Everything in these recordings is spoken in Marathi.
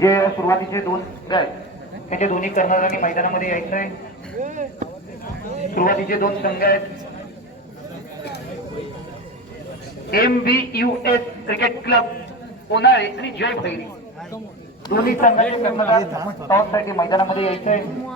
जे सुरुवातीचे दोन आहेत त्याचे दोन्ही कर्णधारांनी मैदानामध्ये यायचं आहे सुरुवातीचे दोन संघ आहेत. M B U S cricket club Unhale आणि जय भैरी दोन्ही संघाचे कर्णधार टॉससाठी मैदानामध्ये यायचे आहे.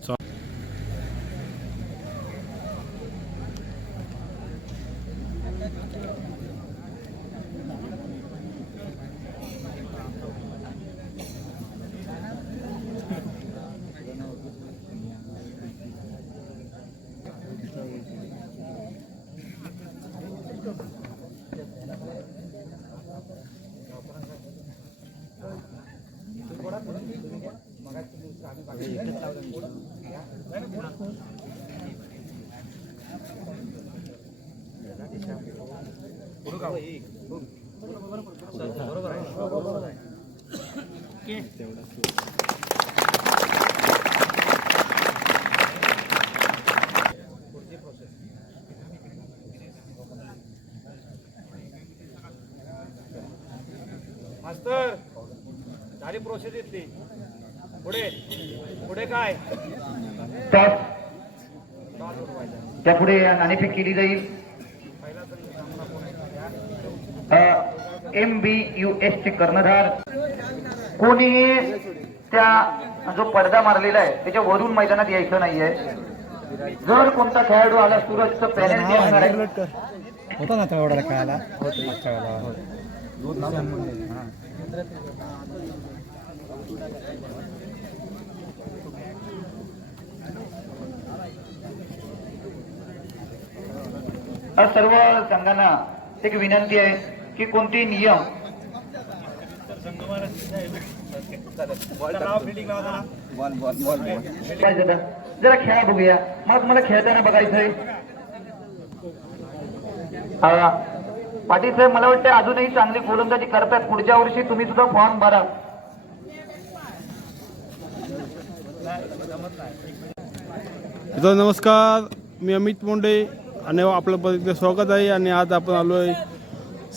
走。मास्तर झाली प्रोसेस इथली. पुढे पुढे काय? टॉस त्यापुढे नाणेफेक केली जाईल. M B U? एस चे कर्णधार. कोणी त्या जो पडदा मारलेला आहे त्याच्या वरून मैदानात यायचं नाहीये. जर कोणता खेळाडू आला सूरजचं पेनल्टी असणार आहे. होता ना तेवढा खेळायला? मागच्या वेळेला. आज सर्व संघांना एक विनंती आहे की कोणते नियम काय झालं? जरा खेळा बघूया मला तुम्हाला खेळताना बघायचंय हा. पाटील साहेब मला वाटतं अजूनही चांगली गोलंदाजी करतात पुढच्या वर्षी तुम्ही सुद्धा फॉर्म भरा. नमस्कार. मी अमित मोंडे आणि आपलं परत स्वागत आहे आणि आज आपण आलो आहे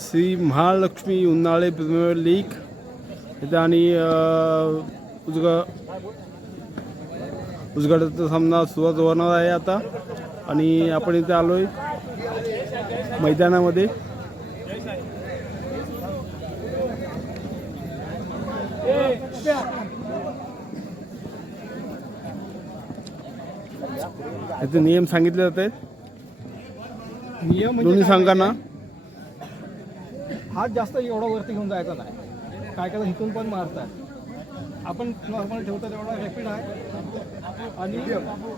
श्री महालक्ष्मी उन्हाळे प्रीमियर लीग इथं आणि अं, उजगा सामना सुरुवात होणार आहे आता. आणि आपण इथे आलो आहे मैदानामध्ये. इथे नियम सांगितले जाते. नियम दोन्ही संघांना. हात जास्त एवढा वरती घेऊन जायचा नाही. काय काय इथून पण मारतात. आपण नॉर्मल ठेवतो तेवढा रॅपिड आहे. आणि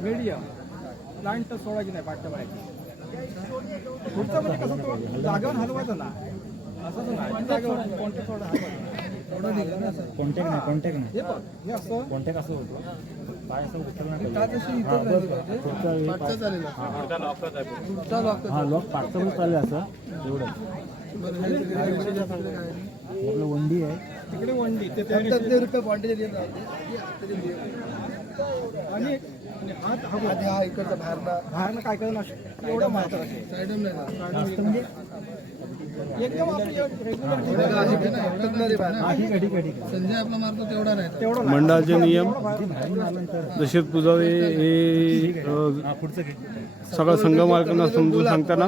मीडियम लाईन तर सोडायची नाही पाठच्या बाहेरची पुढचं म्हणजे कसं तो जागेवर हलवायचा ना. असंच नाही. जागेवर कॉन्टॅक्ट सोडा. हलवायचा. कॉन्टॅक्ट नाही कॉन्टॅक्ट नाही. हे बघ. हे असं. कॉन्टॅक्ट असं होतो. हा लॉक पाठचं पण चालेल असं एवढं. आपलं वंडी आहे. तिकडे वंडी ते आणि आणि हात हा बघ. बाहेरनं काय काय नसतं एवढं मारतात असे. जास्त म्हणजे एकदम आपली रेग्युलर हा ठीक आहे ठीक आहे ठीक आहे तेवढं नाही. मंडळाचे नियम दशरथ पुजारी हे अं, सगळ्या संघ मालकांना समजून सांगताना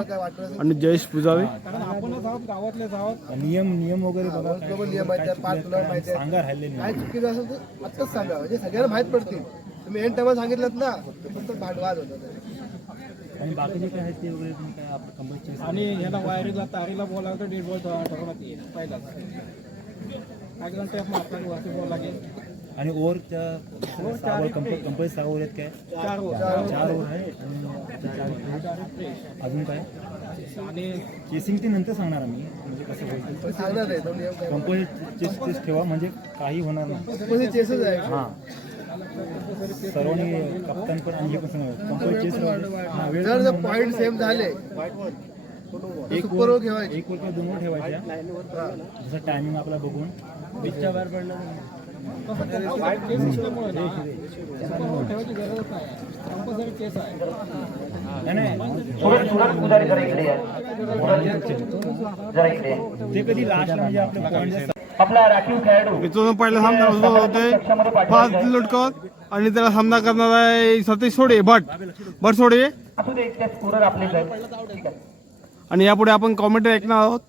आणि जयेश पुजारी. कारण आपणच आहोत गावातलेच आहोत. नियम नियम वगैरे बघा. काय चुकीचं आहे, काय सांगा राहिले काय नाही. चुकीचं असेल तर आत्ताच सांगा. म्हणजे सगळ्यांना माहीत पडतील. तुम्ही एन टायमा सांगितलं ना ते फक्त भांडवाद होता आणि बाकीचे काय आहेत ते वगैरे आणि ह्याला वायरीला तारीला बोलावं तर दीड बॉल ठरवण्यात येईल पहिलाच. काय टेप मारतात वरती बॉल लागेल. आणि ओव्हरच्या कंपनी सहा ओव्हर आहेत काय? चार ओव्हर. आहे. आणि चार अजून काय? आणि चेसिंग ते नंतर सांगणार आम्ही म्हणजे कसं होईल कंपनी चेस चेस ठेवा म्हणजे काही होणार नाही. कंपनी चेसच आहे हां. सर्वांनी कप्तान पण आणि हे पण हां जर पॉईंट सेम झाले एक ओव्हर ठेवायचे. एक किंवा दोन ठेवायच्या जसं टायमिंग आपला बघून. पिचच्या बाहेर पडलं. ते कधी लास्टला म्हणजे आपलं पॉईंट आपला राखीव खेळाडू. मित्रांनो पहिला सामना सुरू होते पाच लोटकर आणि त्याला सामना करणार आहे सतीश सोडे भट. भट सोडे. आणि यापुढे आपण कॉमेंट्री ऐकणार आहोत.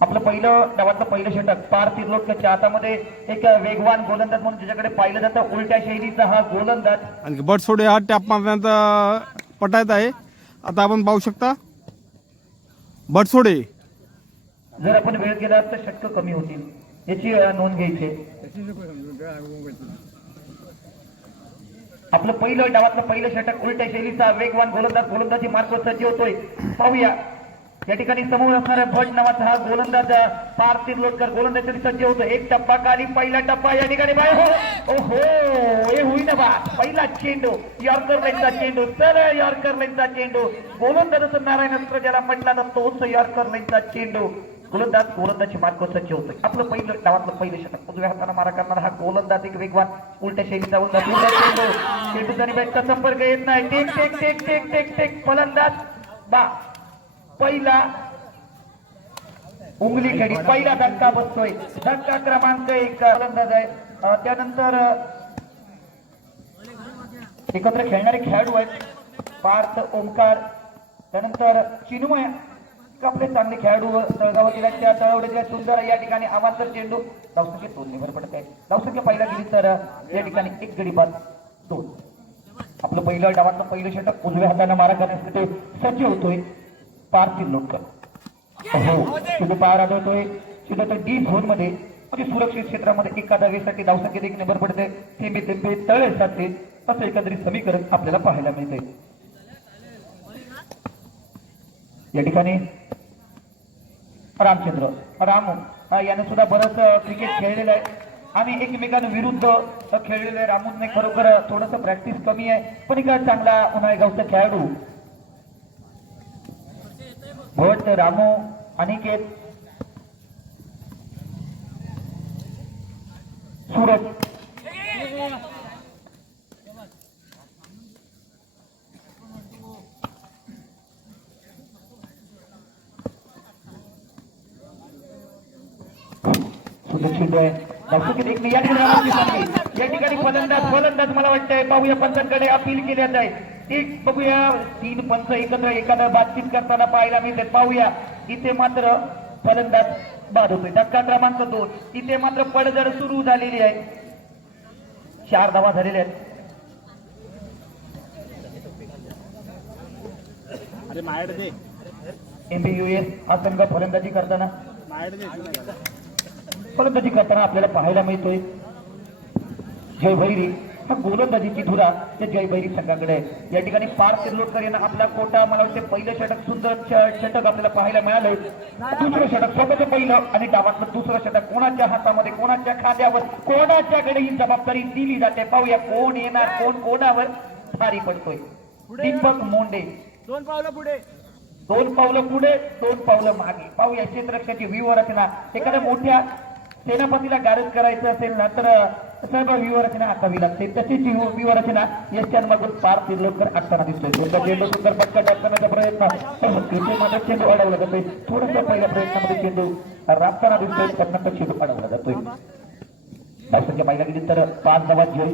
आपलं पहिलं डावातलं पहिलं षटक पार तिर्लोटकच्या हातामध्ये एक वेगवान गोलंदाज म्हणून ज्याच्याकडे पाहिलं जातं उलट्या शैलीचा हा गोलंदाज. आणि भट सोडे हा टॅप मारण्यात पटायत आहे. आता आपण पाहू शकता. बडसोडे जर आपण वेळ गेला तर षटक कमी होतील. याची नोंद घ्यायची आपलं पहिलं डावातलं पहिलं षटक उलट्या शैलीचा वेगवान गोलंदाज गोलंदाजी मार्ग सज्ज होतोय पाहूया. या ठिकाणी समोर असणाऱ्या भट नावाचा हा गोलंदाज पार्थिव लोटकर तिर्लोटकर गोलंदाजी सज्ज होतो एक टप्पा खाली पहिला टप्पा या ठिकाणी बाय हो ओहो हे होईना बा. पहिला चेंडू यॉर्कर लाईनचा चेंडू. सरळ यॉर्कर लाईनचा चेंडू. गोलंदाज नारायण अस्त्र ज्याला म्हटला तर तोच यॉर्कर लाईनचा चेंडू. गोलंदाज गोलंदाजी मार्ग सज्ज होतो. आपलं पहिलं डावातलं पहिलं षटक उजव्या हाताने मारा करणारा हा गोलंदाज एक वेगवान. उलट्या शैलीचा उलटा उलटा चेंडू. चेंडूचा आणि बॅटचा संपर्क येत नाही. Take take take take take take. फलंदाज. बा पहिला उंगली खेळी पहिला धक्का बसतोय. धक्का क्रमांक एक फलंदाज आहे. त्यानंतर एकत्र खेळणारे खेळाडू आहेत. पार्थ ओंकार त्यानंतर चिन्मय आपले चांगले खेळाडू तळगावातील त्या जिल्ह्यात सुंदर या ठिकाणी आवांतर चेंडू. धावसंख्या दोन निभर पडत आहे धावसंख्या पहिला गेली तर या ठिकाणी एक गडी बाद दोन. आपलं पहिलं डावातलं पहिलं षटक उजव्या हाताने मारा करण्यासाठी सज्ज होतोय. पार्थिव लोटकर हो तुम्ही पार आढळतोय सुद्धा तो डी झोनमध्ये म्हणजे सुरक्षित क्षेत्रामध्ये एका धावेसाठी धावसंख्येत एक भर पडते थेंबे थेंबे तळे साधते असं एकंदरीत समीकरण आपल्याला पाहायला मिळते या ठिकाणी रामचंद्र राम याने सुद्धा बरंच क्रिकेट खेळलेलं आहे. आम्ही एकमेकांविरुद्ध खेळलेलं आहे. रामूने खरोखर थोडस प्रॅक्टिस कमी आहे पण एक चांगला उन्हाळीगावचा खेळाडू भट रामू अनिकेत. सूरज. या ठिकाणी या ठिकाणी फलंदाज फलंदाज मला वाटतंय. पाहूया पंचांकडे अपील केल्यात आहे. एक बघूया. तीन पंच एकत्र एखादा बातचीत करताना पाहायला मिळते. पाहूया. इथे मात्र फलंदाज बाद होतोय. धक्का क्रमांक दोन. इथे मात्र पडझड सुरू झालेली आहे. चार धावा झालेल्या आहेत. अरे मायड दे. एमबीयूएस हा संघ फलंदाजी करताना. फलंदाजी करताना आपल्याला पाहायला मिळतोय. जय भैरी. हा गोलंदाजीची धुरा त्या जय भैरी संघाकडे आहे. या ठिकाणी पार तिर्लोटकर यांना आपला कोटा मला वाटते पहिलं षटक सुंदर षटक आपल्याला पाहायला मिळालंय. दुसरं षटक स्वतःचं पहिलं आणि डावातलं दुसरं षटक कोणाच्या हातामध्ये कोणाच्या खांद्यावर कोणाच्याकडे ही जबाबदारी दिली जाते? पाहूया कोण येणार कोण कोणावर भारी पडतोय. दीपक मोंडे. दोन पावलं पुढे. दोन पावलं पुढे दोन पावलं मागे. पाहूया क्षेत्ररक्षाची व्यूहरचना एखाद्या मोठ्या सेनापतीला गारद करायचं असेल ना तर सर्व व्यूहरचना आखावी लागते. तशीच ही व्यूहरचना यशान पार तिर्लोकर आखताना दिसतोय. त्यांचा चेंडू सुंदर पटकन टाकण्याचा प्रयत्न. पण तिथे मात्र चेंडू अडवला जातोय. थोडस पहिल्या प्रयत्नामध्ये चेंडू राबताना दिसतोय. पण नंतर चेंडू अडवला जातोय. धावसंख्या पाहिला गेली तर पाच धावात जय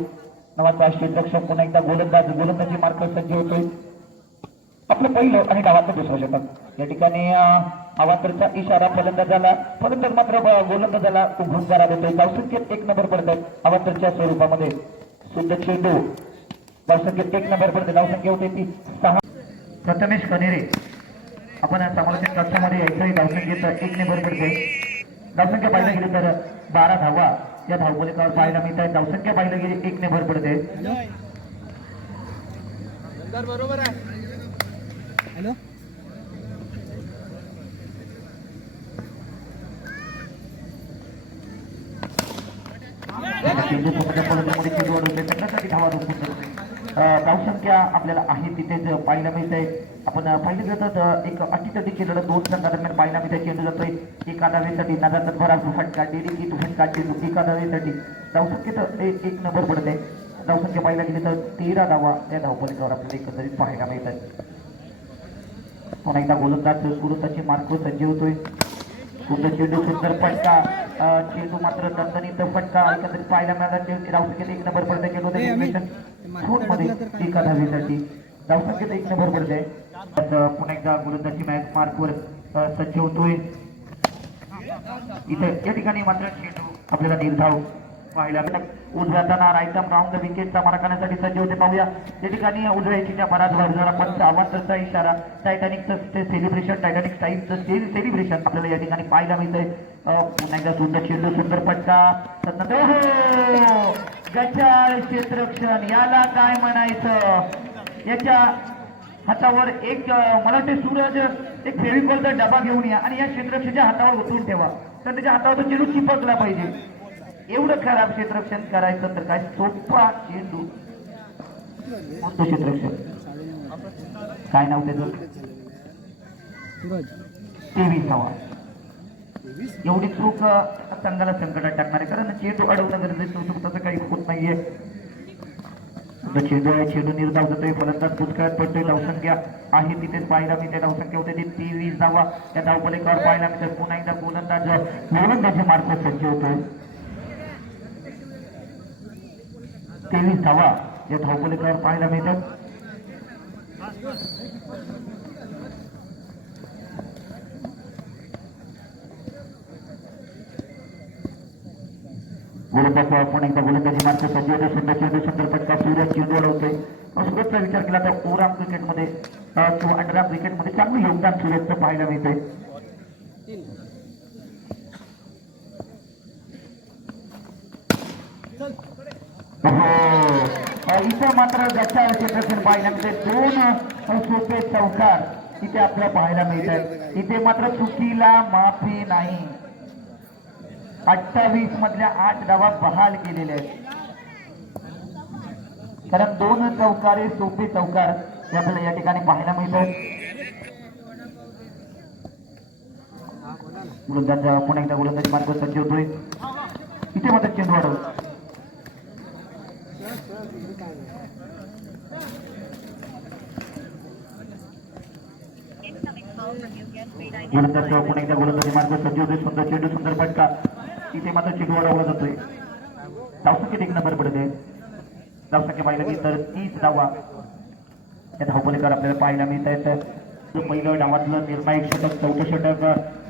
नावाचा क्षेत्ररक्षक पुन्हा एकदा गोलंदाज गोलंदाजी मार्क सज्ज होतोय. आपलं पहिलं आणि डावाचं दुसरं षटक या ठिकाणी अं, अवांतरचा इशारा फलंदाजाला फलंदाज मात्र गोलंदाजाला तो भूमकारा देतोय. धावसंख्येत एक नंबर पडत आहे अवांतरच्या स्वरूपामध्ये. शुद्ध चेंडू. धावसंख्येत एक नंबर पडते धावसंख्या होते ती सहा. प्रथमेश कनेरे. आपण समालोचन कक्षामध्ये यायचंही धावसंख्येत एक नंबर पडते धावसंख्या पाहिलं गेली तर बारा धावा. या धावपलिकावर पाहायला मिळत आहे. धावसंख्या पाहिलं गेली एक ने भर पडते बरोबर आहे. हॅलो? चेंडू धावसंख्या आपल्याला आहे तिथेच पाहायला मिळते आपण अं, पाहिलं गेलं एक अटीतटीची लढत दोन संघादरम्यान पाहायला मिळते चेंडू जातोय एका धावेसाठी नदातच भरा फटका डेरी की फटका चेंडू एका धावेसाठी धावसंख्येत एक एक नंबर पडत आहे धावसंख्या पाहायला गेली तर तेरा धावा या धावपलिकावर आपल्याला एकंदरीत पाहायला मिळतात पुन्हा एकदा गोलंदाज सुरताची मार्क सज्ज होतोय. सुंदर चेंडू सुंदर फटका चेंडू मात्र दणदणीत फटका एकंदरीत पाहायला मिळाला चेंडू धावसंख्येत एक नंबर पडते चेंडू. मध्ये एका धावेसाठी. धावसंख्येत एक नंबर पडते पुन्हा एकदा गोलंदाजी मॅच मार्कवर सज्ज होतोय. इथे या ठिकाणी मात्र चेंडू आपल्याला निर्धाव पाहायला मिळतात. उजव्या हाताना राईट आर्म राऊंड द विकेटचा मारा करण्यासाठी सज्ज होते. पाहूया. या ठिकाणी उजव्या एचीच्या भरात जरा पंच आवाजाचा इशारा? टायटॅनिकचं ते सेलिब्रेशन टायटॅनिक टाईपचं सेलिब्रेशन आपल्याला या ठिकाणी पाहायला मिळतंय. अं, पुन्हा एकदा सुंदर चेंडू सुंदर पटका त्यानंतर ओहो! गचाळ क्षेत्ररक्षण याला काय म्हणायचं? याच्या हातावर एक मला वाटते सूरज एक फेविकॉलचा डबा घेऊन या आणि या क्षेत्ररक्षणाच्या हातावर ओतून ठेवा. तर त्याच्या हातावर तो चेंडू चिपकला पाहिजे. एवढं खराब क्षेत्रक्षण करायचं तर काय सोपा चेंडू. कोणतं क्षेत्रक्षण काय नाव त्याचं? तेवीस हवा एवढी चूक संघाला संकटात टाकणार. आहे कारण चेंडू अडवणं गरजेचं होतं तसं काही होत नाहीये. चेंडू आहे चेंडू निर्धाव जातोय फलंदाज भूतकाळात पडतोय धावसंख्या आहे तिथेच मी त्या धावसंख्या होते ती तेवीस धावा त्या धावपलेकावर पाहिला मी तर पुन्हा एकदा गोलंदाज गोलंदाजी मार्फत सज्ज होतोय. तेवीस धावा या धावपलीकडे पाहायला मिळतात. एकदा गोलंदाजी मार्फत सज्ज होते सुंदर चेंडू सुंदर पटका सुरतचा विचार केला तर ओराम क्रिकेटमध्ये किंवा अंडरआर्म क्रिकेटमध्ये चांगलं योगदान सूर्यचं पाहायला मिळतंय. हो. इथं मात्र गच्चा क्षेत्रक्षण पाहायला दोन सोपे चौकार इथे आपल्याला पाहायला मिळतात. इथे मात्र चुकीला माफी नाही. अठ्ठावीस मधल्या आठ धावा बहाल केलेल्या आहेत. कारण दोन चौकारे सोपे चौकार हे आपल्याला या ठिकाणी पाहायला मिळतात. गोलंदाज पुन्हा एकदा गोलंदाज मार्ग सज्ज होतोय. इथे मात्र चेंडू गोलंदाज पुन्हा एकदा गोलंदाजी मार्ग सज्ज होतोय सुंदर चेंडू सुंदर फटका. तिथे मात्र चेंडू अडवला जातोय. धावसंख्येत एक नंबर पडते धावसंख्या पाहिलं की तर तीस धावा. या धावपलीकर आपल्याला पाहायला मिळत आहेत. पहिलं डावातलं निर्णायक षटक चौथं षटक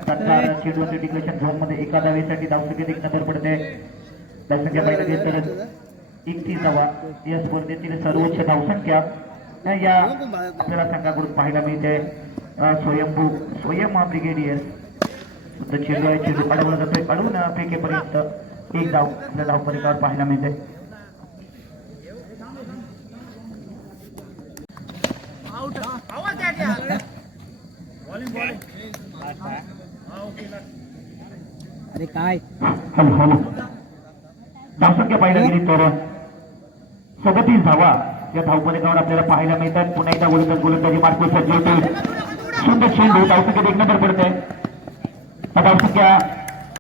सत्कार चेंडू डिक्लेशन झोनमध्ये एका धावेसाठी धावसंख्येत एक नंबर पडते धावसंख्या पाहिलं गेली तर एकतीस धावा. या स्पर्धेतील सर्वोच्च धावसंख्या या आपल्याला संघाकडून पाहायला मिळते. स्वयंभू स्वयं ब्रिगेडियर सुद्धा चेंडू आहे चेंडू अडवला जातोय अडवून फेकेपर्यंत एक धाव आपल्या धावपलिकावर पाहायला मिळते अरे काय? Hello hello. धावसंख्या पाहायला गेली तर? सदतीस धावा. या धावपलिकावर आपल्याला पाहायला मिळतात. पुन्हा एकदा गोलंदाज गोलंदाजी मार्ग सज्ज होते सुंदर चेंडू धावसंख्येत एक नंबर पडते क्या